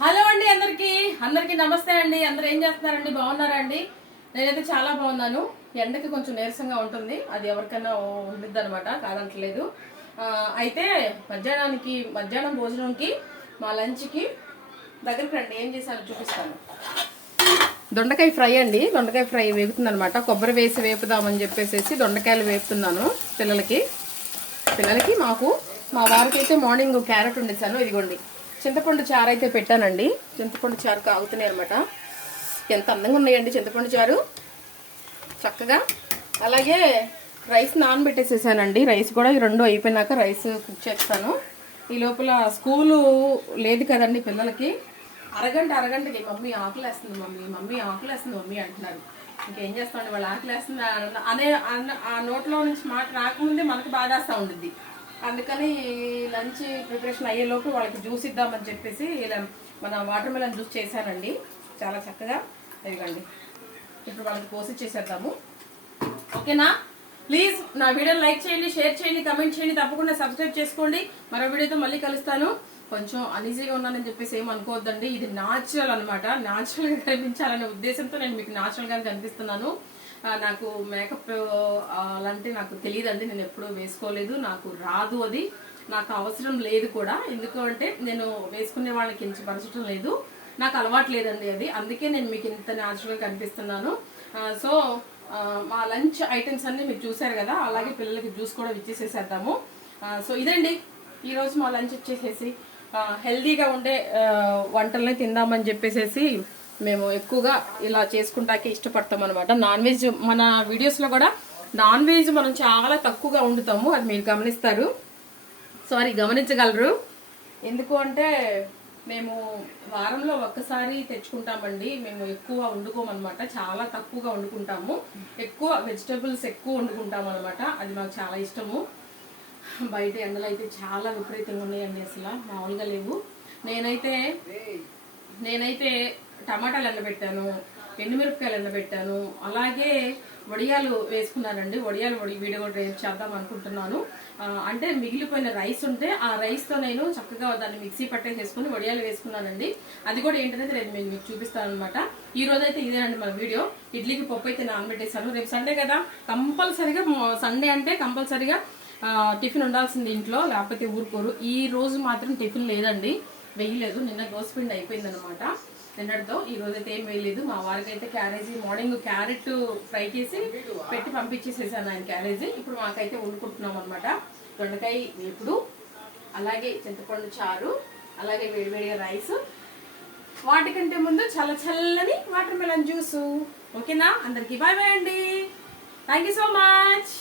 Hello అండి, అందరికి నమస్తే అండి. అందరూ ఏం చేస్తున్నారండి? బాగున్నారా అండి? నేనైతే చాలా బాగున్నాను. ఎండకి కొంచెం నీరసంగా ఉంటుంది, అది ఎవరికైనా ఉండిద్ది అనమాట, కాదంటలేదు. అయితే మధ్యాహ్నం భోజనంకి మా లంచ్కి దగ్గరికి రండి, ఏం చేశానో చూపిస్తాను. దొండకాయ ఫ్రై అండి, దొండకాయ ఫ్రై వేగుతుంది అనమాట. కొబ్బరి వేసి వేపుదామని చెప్పేసి దొండకాయలు వేపుతున్నాను పిల్లలకి మాకు. మా వారికి అయితే మార్నింగ్ క్యారెట్ వండేసాను. ఇదిగోండి చింతపండు చారు అయితే పెట్టానండి. చింతపండు చారు కాగుతున్నాయి అనమాట. ఎంత అందంగా ఉన్నాయండి చింతపండు చారు, చక్కగా. అలాగే రైస్ నానబెట్టేసేసానండి. రైస్ కూడా ఈ రెండు అయిపోయినాక రైస్ కుక్ చేస్తాను. ఈ లోపల స్కూలు లేదు కదండి పిల్లలకి. అరగంటకి మమ్మీ ఆకలేస్తుంది మమ్మీ అంటున్నారు. ఇంకేం చేస్తామండి, వాళ్ళు ఆకలేస్తుంది అనే ఆ నోట్లో నుంచి మాట రాకముందే మనకు బాధేస్తూ ఉండిద్ది. అందుకని లంచ్ ప్రిపరేషన్ అయ్యేలోపు వాళ్ళకి జ్యూస్ ఇద్దామని చెప్పేసి ఇలా మన వాటర్ మెలన్ జ్యూస్ చేశానండి, చాలా చక్కగా. ఇదిగండి, ఇప్పుడు వాళ్ళకి పోసి చేసేద్దాము. ఓకేనా? ప్లీజ్ నా వీడియోని లైక్ చేయండి, షేర్ చేయండి, కమెంట్ చేయండి, తప్పకుండా సబ్స్క్రైబ్ చేసుకోండి. మరో వీడియోతో మళ్ళీ కలుస్తాను. కొంచెం అనీజీగా ఉన్నానని చెప్పేసి ఏం అనుకోవద్దండి, ఇది న్యాచురల్ అనమాట. న్యాచురల్గా కనిపించాలనే ఉద్దేశంతో నేను మీకు న్యాచురల్గానే కనిపిస్తున్నాను. నాకు మేకప్ అలాంటి నాకు తెలియదండి, నేను ఎప్పుడూ వేసుకోలేదు, నాకు రాదు, అది నాకు అవసరం లేదు కూడా. ఎందుకు అంటే నేను వేసుకునే వాళ్ళకి కించపరచడం లేదు, నాకు అలవాటు లేదండి అది. అందుకే నేను మీకు ఇంత న్యాచురల్గా కనిపిస్తున్నాను. సో మా లంచ్ ఐటమ్స్ అన్ని మీరు చూసారు కదా, అలాగే పిల్లలకి జ్యూస్ కూడా ఇచ్చేసేసేద్దాము. సో ఇదండి ఈరోజు మా లంచ్ వచ్చేసేసి హెల్దీగా ఉండే వంటల్ని తిందామని చెప్పేసి మేము ఎక్కువగా ఇలా చేసుకుంటాకే ఇష్టపడతాం అనమాట. నాన్ వెజ్ మన వీడియోస్లో కూడా నాన్ వెజ్ మనం చాలా తక్కువగా వండుతాము, అది మీరు గమనించగలరు. ఎందుకు అంటే మేము వారంలో ఒక్కసారి తెచ్చుకుంటామండి. మేము ఎక్కువ వండుకోమన్నమాట, చాలా తక్కువగా వండుకుంటాము. ఎక్కువ వెజిటబుల్స్ ఎక్కువ వండుకుంటాము అనమాట, అది మాకు చాలా ఇష్టము. బయట ఎండలు అయితే చాలా విపరీతంగా ఉన్నాయండి, అసలు మామూలుగా లేవు. నేనైతే టమాటాలు ఎండబెట్టాను, ఎండుమిరపకాయలు ఎండబెట్టాను, అలాగే వడియాలు వేసుకున్నానండి. వడియాలు వీడియో కూడా రేపు చేద్దాం అనుకుంటున్నాను. అంటే మిగిలిపోయిన రైస్ ఉంటే ఆ రైస్తో నేను చక్కగా దాన్ని మిక్సీ పట్టేసేసుకుని వడియాలు వేసుకున్నానండి. అది కూడా ఏంటనేది రేపు నేను మీకు చూపిస్తాను అనమాట. ఈ రోజు అయితే ఇదేనండి మన వీడియో. ఇడ్లీకి పప్పు అయితే నానబెట్టేశాను. రేపు సండే కదా, కంపల్సరిగా సండే అంటే కంపల్సరిగా టిఫిన్ ఉండాల్సింది ఇంట్లో, లేకపోతే ఊరుకోరు. ఈ రోజు మాత్రం టిఫిన్ లేదండి, వేయలేదు. నిన్న దోసపిండి అయిపోయింది అనమాట నిన్నటితో. ఈ రోజు అయితే ఏం వేయలేదు. మా వారికి అయితే క్యారేజీ మార్నింగ్ క్యారెట్ ఫ్రై చేసి పెట్టి పంపించేసేసాను ఆయన క్యారేజీ. ఇప్పుడు మాకైతే వండుకుంటున్నాం అనమాట. దొండకాయ వేపుడు, అలాగే చింతపండు చారు, అలాగే వేడివేడిగా రైస్, వాటికంటే ముందు చల్లని వాటర్ మెలన్ జ్యూసు. ఓకేనా? అందరికీ బాయ్ బాయ్ అండి. Thank you so much.